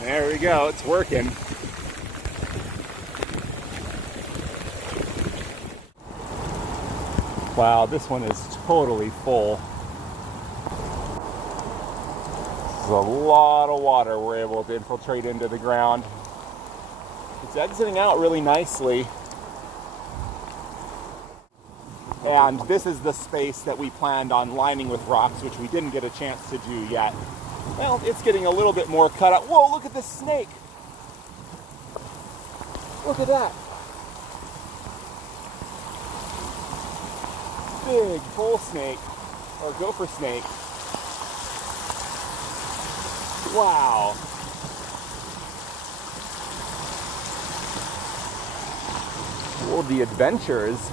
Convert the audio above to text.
There we go, it's working. Wow, this one is totally full. This is a lot of water we're able to infiltrate into the ground. It's exiting out really nicely. And this is the space that we planned on lining with rocks, which we didn't get a chance to do yet. Well, it's getting a little bit more cut up. Whoa, look at this snake. Look at that. Big bull snake, or gopher snake. Wow. Well, the adventures